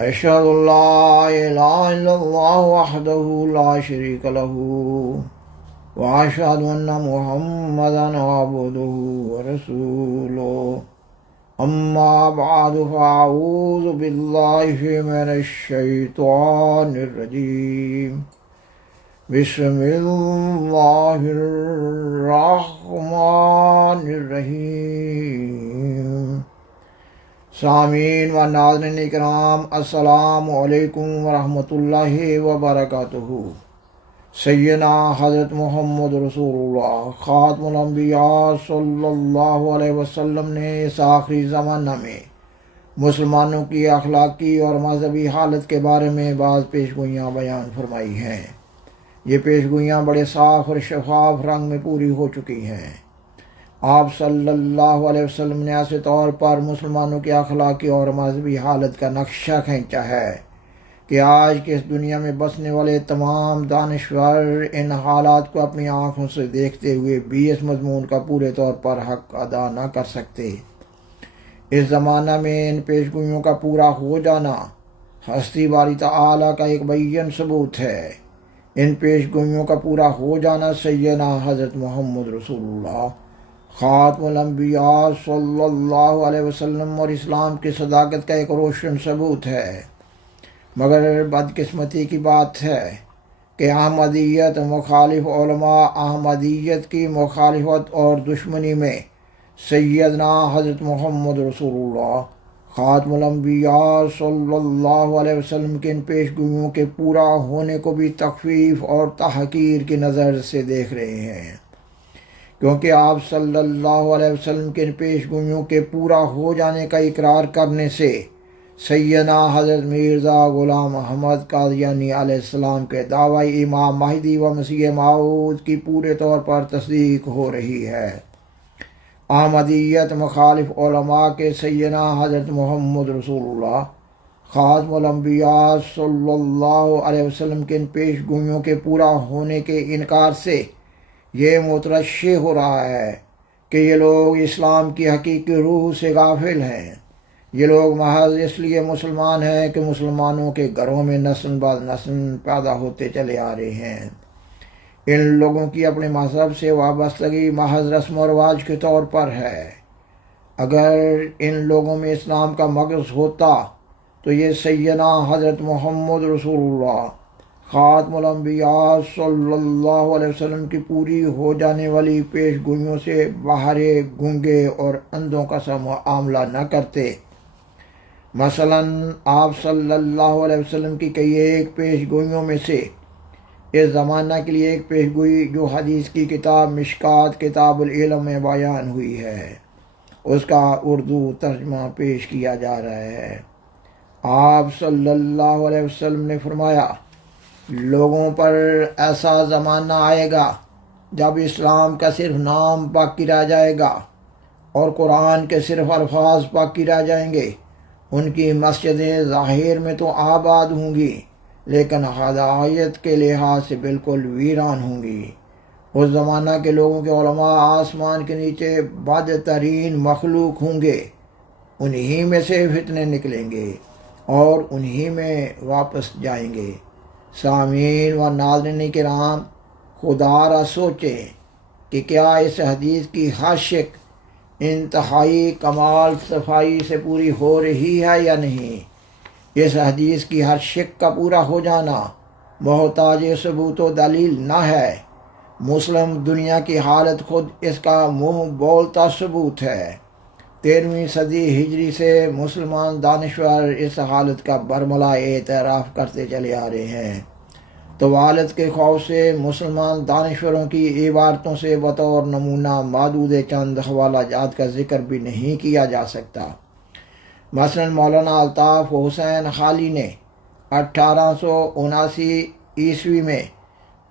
أشهد أن لا إله إلا الله وحده لا شريك له وأشهد أن محمدا عبده ورسوله أما بعد فأعوذ بالله من الشيطان الرجيم بسم الله الرحمن الرحیم۔ سامعین و ناظرین کرام، السلام علیکم ورحمۃ اللہ وبرکاتہ۔ سیدنا حضرت محمد رسول اللہ خاتم الانبیاء صلی اللہ علیہ وسلم نے اس آخری زمانہ میں مسلمانوں کی اخلاقی اور مذہبی حالت کے بارے میں بعض پیشگوئیاں بیان فرمائی ہیں۔ یہ پیشگوئیاں بڑے صاف اور شفاف رنگ میں پوری ہو چکی ہیں۔ آپ صلی اللہ علیہ وسلم نے ایسے طور پر مسلمانوں کی اخلاقی اور مذہبی حالت کا نقشہ کھینچا ہے کہ آج کے اس دنیا میں بسنے والے تمام دانشور ان حالات کو اپنی آنکھوں سے دیکھتے ہوئے بھی اس مضمون کا پورے طور پر حق ادا نہ کر سکتے۔ اس زمانہ میں ان پیشگوئیوں کا پورا ہو جانا ہستی باری تعالیٰ کا ایک بیان ثبوت ہے۔ ان پیشگوئیوں کا پورا ہو جانا سیدنا حضرت محمد رسول اللہ خاتم الانبیاء صلی اللہ علیہ وسلم اور اسلام کی صداقت کا ایک روشن ثبوت ہے۔ مگر بدقسمتی کی بات ہے کہ احمدیت مخالف علماء احمدیت کی مخالفت اور دشمنی میں سیدنا حضرت محمد رسول اللہ خاتم الانبیاء صلی اللہ علیہ وسلم کے ان پیشگوئیوں کے پورا ہونے کو بھی تخفیف اور تحقیر کی نظر سے دیکھ رہے ہیں، کیونکہ آپ صلی اللہ علیہ وسلم کے ان پیشگوئیوں کے پورا ہو جانے کا اقرار کرنے سے سیدنا حضرت مرزا غلام احمد قادیانی علیہ السلام کے دعوی امام مہدی و مسیح موعود کی پورے طور پر تصدیق ہو رہی ہے۔ احمدیت مخالف علماء کے سیدنا حضرت محمد رسول اللہ خاتم الانبیاء صلی اللہ علیہ وسلم کے ان پیشگوئیوں کے پورا ہونے کے انکار سے یہ مترشح ہو رہا ہے کہ یہ لوگ اسلام کی حقیقی روح سے غافل ہیں۔ یہ لوگ محض اس لیے مسلمان ہیں کہ مسلمانوں کے گھروں میں نسل بعد نسل پیدا ہوتے چلے آ رہے ہیں۔ ان لوگوں کی اپنے مذہب سے وابستگی محض رسم و رواج کے طور پر ہے۔ اگر ان لوگوں میں اسلام کا مغز ہوتا تو یہ سیدنا حضرت محمد رسول اللہ خاتم الانبیاء صلی اللہ علیہ وسلم کی پوری ہو جانے والی پیشگوئیوں سے بہرے گونگے اور اندھوں کا سا معاملہ نہ کرتے۔ مثلاً آپ صلی اللہ علیہ وسلم کی کئی ایک پیشگوئیوں میں سے اس زمانہ کے لیے ایک پیشگوئی جو حدیث کی کتاب مشکات کتاب العلم میں بیان ہوئی ہے، اس کا اردو ترجمہ پیش کیا جا رہا ہے۔ آپ صلی اللہ علیہ وسلم نے فرمایا، لوگوں پر ایسا زمانہ آئے گا جب اسلام کا صرف نام باقی رہ جائے گا اور قرآن کے صرف الفاظ باقی رہ جائیں گے۔ ان کی مسجدیں ظاہر میں تو آباد ہوں گی لیکن ہدایت کے لحاظ سے بالکل ویران ہوں گی۔ اس زمانہ کے لوگوں کے علماء آسمان کے نیچے بدترین مخلوق ہوں گے، انہی میں سے فتنے نکلیں گے اور انہی میں واپس جائیں گے۔ سامعین و ناظرین کرام، خدا را سوچیں کہ کیا اس حدیث کی ہر شق انتہائی کمال صفائی سے پوری ہو رہی ہے یا نہیں؟ اس حدیث کی ہر شق کا پورا ہو جانا محتاج ثبوت و دلیل نہ ہے۔ مسلم دنیا کی حالت خود اس کا منہ بولتا ثبوت ہے۔ 13ویں صدی ہجری سے مسلمان دانشور اس حالت کا برملا اعتراف کرتے چلے آ رہے ہیں۔ طوالت کے خوف سے مسلمان دانشوروں کی عبارتوں سے بطور نمونہ معدود چند حوالہ جات کا ذکر بھی نہیں کیا جا سکتا۔ مثلاً مولانا الطاف حسین خالی نے 1879 میں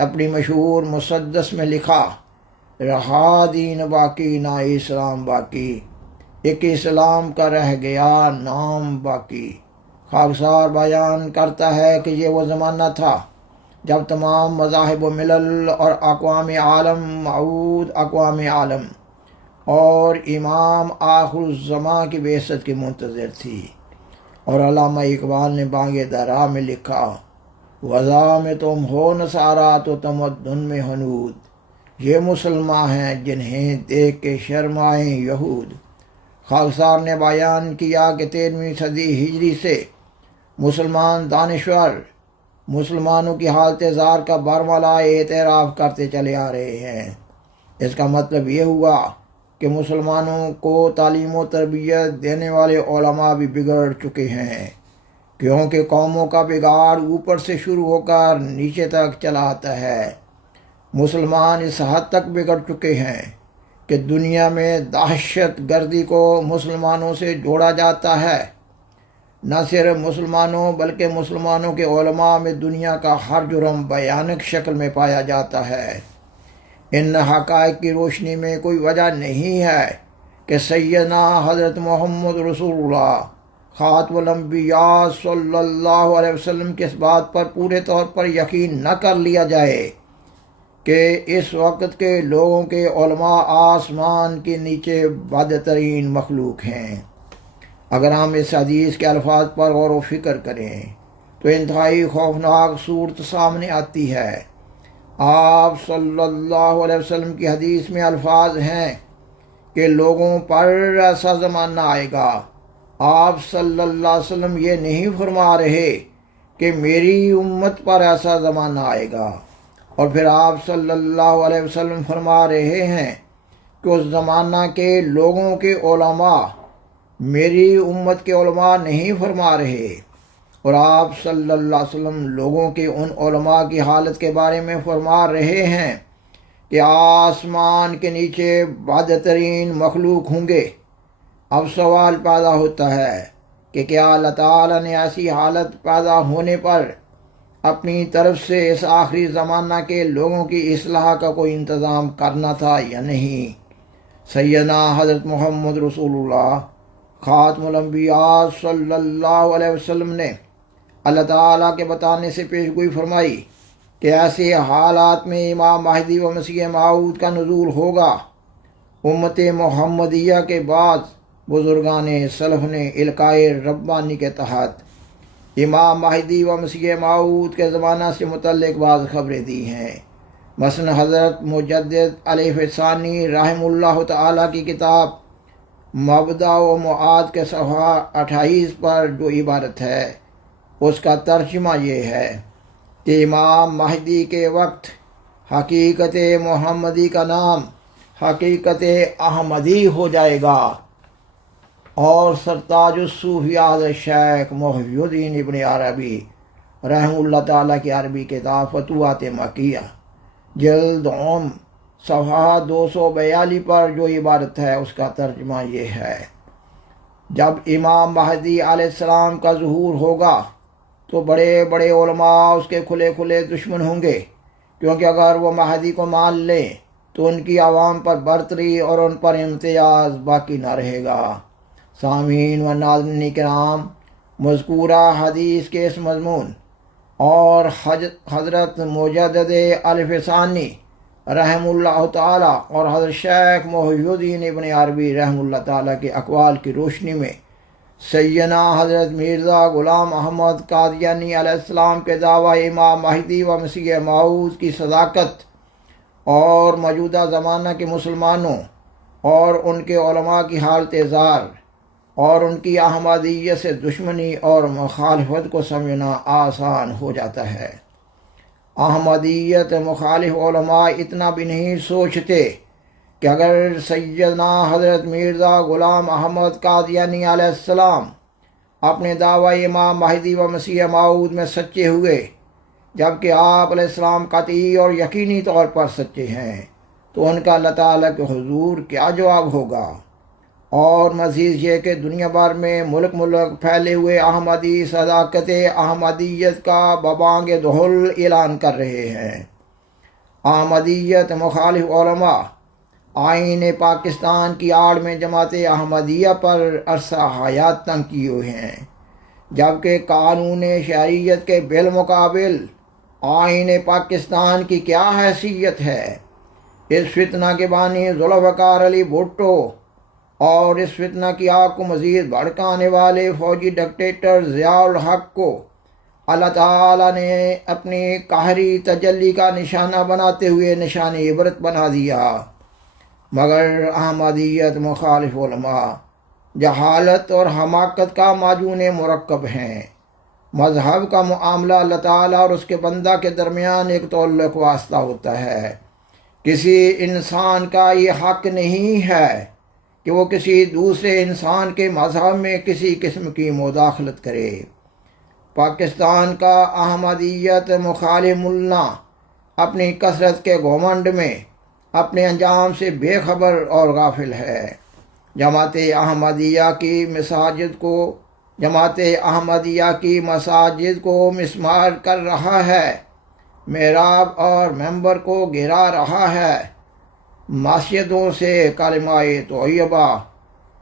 اپنی مشہور مسدس میں لکھا، رہا دین باقی نہ اسلام باقی، ایک اسلام کا رہ گیا نام باقی۔ خاکسار بیان کرتا ہے کہ یہ وہ زمانہ تھا جب تمام مذاہب و ملل اور اقوام عالم معود اقوام عالم اور امام آخر الزماں کی بعثت کی منتظر تھی، اور علامہ اقبال نے بانگ درا میں لکھا، وضع میں تم ہو نصارا تو تمدن میں ہنود، یہ مسلمان ہیں جنہیں دیکھ کے شرمائیں یہود۔ خاکسار نے بیان کیا کہ 13ویں صدی ہجری سے مسلمان دانشور مسلمانوں کی حالت زار کا برملا اعتراف کرتے چلے آ رہے ہیں۔ اس کا مطلب یہ ہوا کہ مسلمانوں کو تعلیم و تربیت دینے والے علماء بھی بگڑ چکے ہیں، کیونکہ قوموں کا بگاڑ اوپر سے شروع ہو کر نیچے تک چلا آتا ہے۔ مسلمان اس حد تک بگڑ چکے ہیں کہ دنیا میں دہشت گردی کو مسلمانوں سے جوڑا جاتا ہے۔ نہ صرف مسلمانوں بلکہ مسلمانوں کے علماء میں دنیا کا ہر جرم بیانک شکل میں پایا جاتا ہے۔ ان حقائق کی روشنی میں کوئی وجہ نہیں ہے کہ سیدنا حضرت محمد رسول اللہ خاتم الانبیاء صلی اللہ علیہ وسلم کی اس بات پر پورے طور پر یقین نہ کر لیا جائے کہ اس وقت کے لوگوں کے علماء آسمان کے نیچے بدترین مخلوق ہیں۔ اگر ہم اس حدیث کے الفاظ پر غور و فکر کریں تو انتہائی خوفناک صورت سامنے آتی ہے۔ آپ صلی اللہ علیہ وسلم کی حدیث میں الفاظ ہیں کہ لوگوں پر ایسا زمانہ آئے گا۔ آپ صلی اللہ علیہ وسلم یہ نہیں فرما رہے کہ میری امت پر ایسا زمانہ آئے گا، اور پھر آپ صلی اللہ علیہ وسلم فرما رہے ہیں کہ اس زمانہ کے لوگوں کے علماء میری امت کے علماء نہیں فرما رہے، اور آپ صلی اللہ علیہ وسلم لوگوں کے ان علماء کی حالت کے بارے میں فرما رہے ہیں کہ آسمان کے نیچے بدترین مخلوق ہوں گے۔ اب سوال پیدا ہوتا ہے کہ کیا اللہ تعالیٰ نے ایسی حالت پیدا ہونے پر اپنی طرف سے اس آخری زمانہ کے لوگوں کی اصلاح کا کوئی انتظام کرنا تھا یا نہیں؟ سیدنا حضرت محمد رسول اللہ خاتم الانبیاء صلی اللہ علیہ وسلم نے اللہ تعالیٰ کے بتانے سے پیشگوئی فرمائی کہ ایسے حالات میں امام مہدی و مسیح موعود کا نزول ہوگا۔ امت محمدیہ کے بعد بزرگان سلف نے القائے ربانی کے تحت امام مہدی و مسیح موعود کے زمانہ سے متعلق بعض خبریں دی ہیں۔ مثلا حضرت مجدد علیہ ثانی رحم اللہ تعالیٰ کی کتاب مبدأ و معاد کے صفحہ 28 پر جو عبارت ہے اس کا ترجمہ یہ ہے کہ امام مہدی کے وقت حقیقت محمدی کا نام حقیقت احمدی ہو جائے گا، اور سرتاج الصوفیاء شیخ محی الدین ابن عربی رحم اللہ تعالیٰ کی عربی کتاب فتوحات مکیہ جلد صفحہ 242 پر جو عبارت ہے اس کا ترجمہ یہ ہے، جب امام مہدی علیہ السلام کا ظہور ہوگا تو بڑے بڑے علماء اس کے کھلے کھلے دشمن ہوں گے، کیونکہ اگر وہ مہدی کو مان لیں تو ان کی عوام پر برتری اور ان پر امتیاز باقی نہ رہے گا۔ سامعین و ناظرین کرام، مذکورہ حدیث کے اس مضمون اور حضرت مجدد الف ثانی رحم اللہ تعالیٰ اور حضرت شیخ محی الدین ابن عربی رحم اللہ تعالیٰ کے اقوال کی روشنی میں سیدنا حضرت مرزا غلام احمد قادیانی علیہ السلام کے دعوی امام مہدی و مسیح موعود کی صداقت اور موجودہ زمانہ کے مسلمانوں اور ان کے علماء کی حالت زار اور ان کی احمدیت سے دشمنی اور مخالفت کو سمجھنا آسان ہو جاتا ہے۔ احمدیت مخالف علماء اتنا بھی نہیں سوچتے کہ اگر سیدنا حضرت مرزا غلام احمد قادیانی علیہ السلام اپنے دعوی امام مہدی و مسیح موعود میں سچے ہوئے، جبکہ آپ علیہ السلام قطعی اور یقینی طور پر سچے ہیں، تو ان کا اللہ تعالیٰ کے حضور کیا جواب ہوگا؟ اور مزید یہ کہ دنیا بھر میں ملک پھیلے ہوئے احمدی صداقت احمدیت کا ببانگ دہل اعلان کر رہے ہیں۔ احمدیت مخالف علماء آئین پاکستان کی آڑ میں جماعت احمدیہ پر عرصہ حیات تنگ کیے ہوئے ہیں، جبکہ قانون شریعت کے بالمقابل آئین پاکستان کی کیا حیثیت ہے؟ اس فتنہ کے بانی ذوالفقار علی بھٹو اور اس فتنہ کی آگ کو مزید بھڑکانے والے فوجی ڈکٹیٹر ضیاء الحق کو اللہ تعالیٰ نے اپنی قہری تجلی کا نشانہ بناتے ہوئے نشان عبرت بنا دیا، مگر احمدیت مخالف علماء جہالت اور حماقت کا معجون مرکب ہیں۔ مذہب کا معاملہ اللہ تعالیٰ اور اس کے بندہ کے درمیان ایک تعلق واسطہ ہوتا ہے۔ کسی انسان کا یہ حق نہیں ہے کہ وہ کسی دوسرے انسان کے مذہب میں کسی قسم کی مداخلت کرے۔ پاکستان کا احمدیت مخالف ملا اپنی کثرت کے گھمنڈ میں اپنے انجام سے بے خبر اور غافل ہے۔ جماعت احمدیہ کی مساجد کو مسمار کر رہا ہے، محراب اور ممبر کو گرا رہا ہے، مسجدوں سے کلمہ طیبہ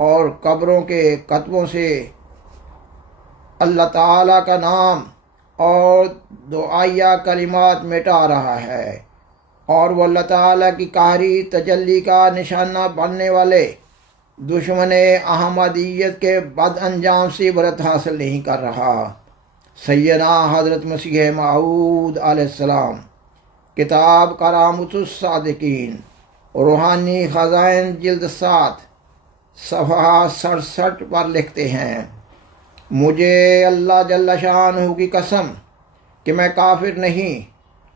اور قبروں کے کتبوں سے اللہ تعالیٰ کا نام اور دعائیہ کلمات مٹا رہا ہے، اور وہ اللہ تعالیٰ کی قہری تجلی کا نشانہ بننے والے دشمن احمدیت کے بد انجام سے عبرت حاصل نہیں کر رہا۔ سیدنا حضرت مسیح موعود علیہ السلام کتاب کرامت الصادقین روحانی خزائن جلد 7 صفحہ 67 پر لکھتے ہیں، مجھے اللہ جل شانہ کی قسم کہ میں کافر نہیں،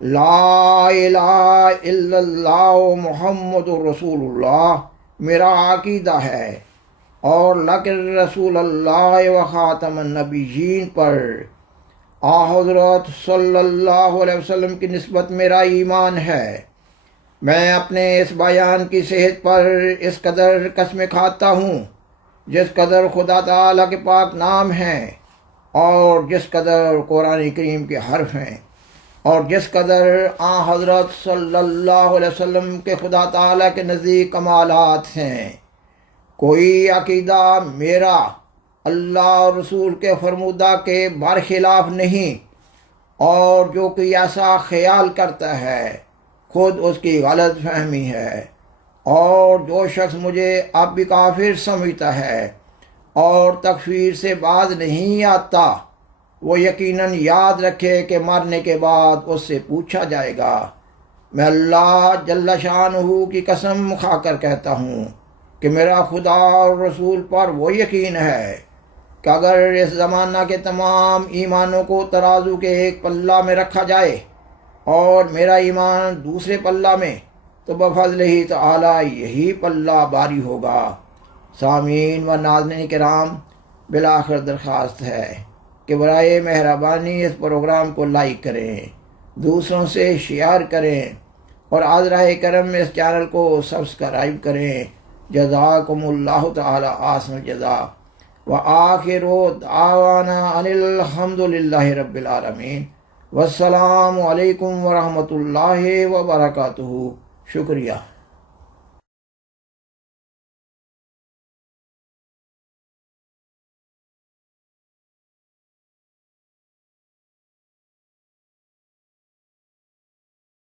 لا الہ الا اللہ محمد رسول اللہ میرا عقیدہ ہے، اور لکن رسول اللہ و خاتم النبیین پر حضرت صلی اللہ علیہ وسلم کی نسبت میرا ایمان ہے۔ میں اپنے اس بیان کی صحت پر اس قدر قسمیں کھاتا ہوں جس قدر خدا تعالیٰ کے پاک نام ہیں، اور جس قدر قرآن کریم کے حرف ہیں، اور جس قدر حضرت صلی اللہ علیہ وسلم کے خدا تعالیٰ کے نزدیک کمالات ہیں۔ کوئی عقیدہ میرا اللہ اور رسول کے فرمودہ کے برخلاف نہیں، اور جو کوئی ایسا خیال کرتا ہے خود اس کی غلط فہمی ہے، اور جو شخص مجھے اب بھی کافر سمجھتا ہے اور تکفیر سے باز نہیں آتا، وہ یقیناً یاد رکھے کہ مرنے کے بعد اس سے پوچھا جائے گا۔ میں اللہ جل شانہ کی قسم کھا کر کہتا ہوں کہ میرا خدا اور رسول پر وہ یقین ہے کہ اگر اس زمانہ کے تمام ایمانوں کو ترازو کے ایک پلہ میں رکھا جائے اور میرا ایمان دوسرے پلہ میں، تو بفضل ہی تعالی یہی پلہ باری ہوگا۔ سامعین و ناظرین کرام، بالآخر درخواست ہے کہ برائے مہربانی اس پروگرام کو لائک کریں، دوسروں سے شیئر کریں، اور عذرہ کرم میں اس چینل کو سبسکرائب کریں۔ جزاکم اللہ تعالی احسن الجزاء، وآخر دعوانا ان الحمد للہ رب العالمین، والسلام علیکم ورحمۃ اللہ وبرکاتہ۔ شکریہ۔